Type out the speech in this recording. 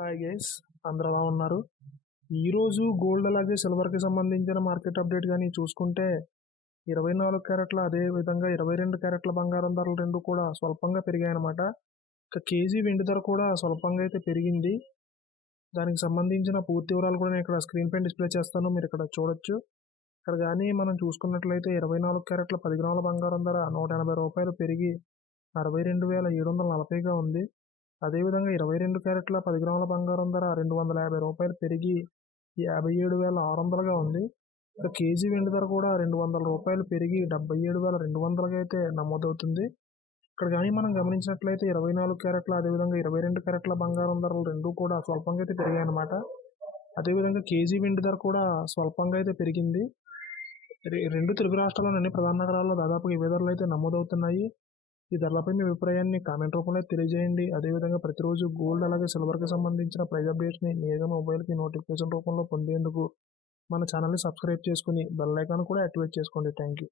Hi guys, అందరూ ఎలా ఉన్నారు? ఈరోజు గోల్డ్ అలాగే సిల్వర్కి సంబంధించిన మార్కెట్ అప్డేట్ కానీ చూసుకుంటే 24 క్యారెట్ల అదే విధంగా 22 క్యారెట్ల బంగారం ధరలు రెండు కూడా స్వల్పంగా పెరిగాయన్నమాట. ఇక కేజీ వెండి ధర కూడా స్వల్పంగా అయితే పెరిగింది. దానికి సంబంధించిన పూర్తి వివరాలు కూడా నేను ఇక్కడ స్క్రీన్ పైన డిస్ప్లే చేస్తాను, మీరు ఇక్కడ చూడొచ్చు. ఇక్కడ కానీ మనం చూసుకున్నట్లయితే 24 క్యారెట్ల 10 గ్రాముల బంగారం ధర ₹180 పెరిగి 62,740గా ఉంది. అదేవిధంగా 22 క్యారెట్ల 10 గ్రాముల బంగారం ధర ₹250 పెరిగి 57,600గా ఉంది. ఇక కేజీ వెండి ధర కూడా ₹200 పెరిగి 77,200గా అయితే నమోదవుతుంది. ఇక్కడ కానీ మనం గమనించినట్లయితే 24 క్యారెట్ల అదేవిధంగా 22 క్యారెట్ల బంగారం ధరలు రెండూ కూడా స్వల్పంగా అయితే పెరిగాయన్నమాట. అదేవిధంగా కేజీ వెండి ధర కూడా స్వల్పంగా అయితే పెరిగింది. రెండు తెలుగు రాష్ట్రాల్లోని అన్ని ప్రధాన నగరాల్లో దాదాపుగా ఇవే ధరలు అయితే నమోదవుతున్నాయి. ఈ ధరలపై మీ అభిప్రాయాన్ని కామెంట్ రూపంలో తెలియజేయండి. అదేవిధంగా ప్రతిరోజు గోల్డ్ అలాగే సిల్వర్కి సంబంధించిన ప్రైస్ అప్డేట్స్ని నేరుగా మొబైల్కి నోటిఫికేషన్ రూపంలో పొందేందుకు మన ఛానల్ని సబ్స్క్రైబ్ చేసుకుని బెల్ ఐకాన్ కూడా యాక్టివేట్ చేసుకోండి. Thank you.